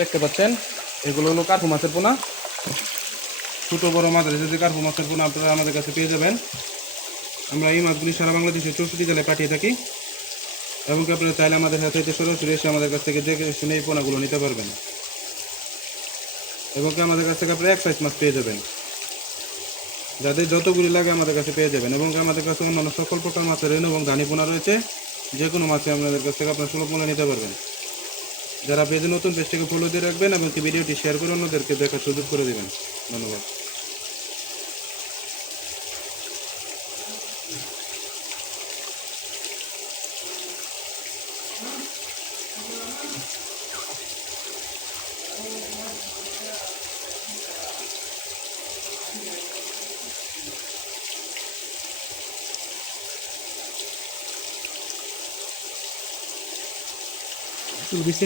দেখতে পাচ্ছেন এগুলো হলো কার্পু মাছের পোনা। ছোটো বড় মাঝারি যে কার্পু মাছের পোনা আপনারা আমাদের কাছে পেয়ে যাবেন। আমরা এই মাছগুলি সারা বাংলাদেশে 64 জেলায় পাঠিয়ে থাকি এবং আপনারা চাইলে আমাদের সাথে সরাসরি এসে আমাদের কাছ থেকে দেখে শুনে এই পোনাগুলো নিতে পারবেন এবং আমাদের কাছ থেকে আপনারা এক সাইজ মাছ পেয়ে যাবেন। যাদের যতগুলি লাগে আমাদের কাছে পেয়ে যাবেন এবং আমাদের কাছে অন্যান্য সকল প্রকার মাছের রেণু এবং ধানি পোনা রয়েছে। যে কোনো মাছে আপনাদের কাছ থেকে আপনারা সুলভ মূল্যে নিতে পারবেন। যারা পেজে নতুন পেজটাকে ফলো দিয়ে রাখবেন এবং ভিডিওটি শেয়ার করে অন্যদেরকে দেখার সুযোগ করে দেবেন। ধন্যবাদ। চল বেশি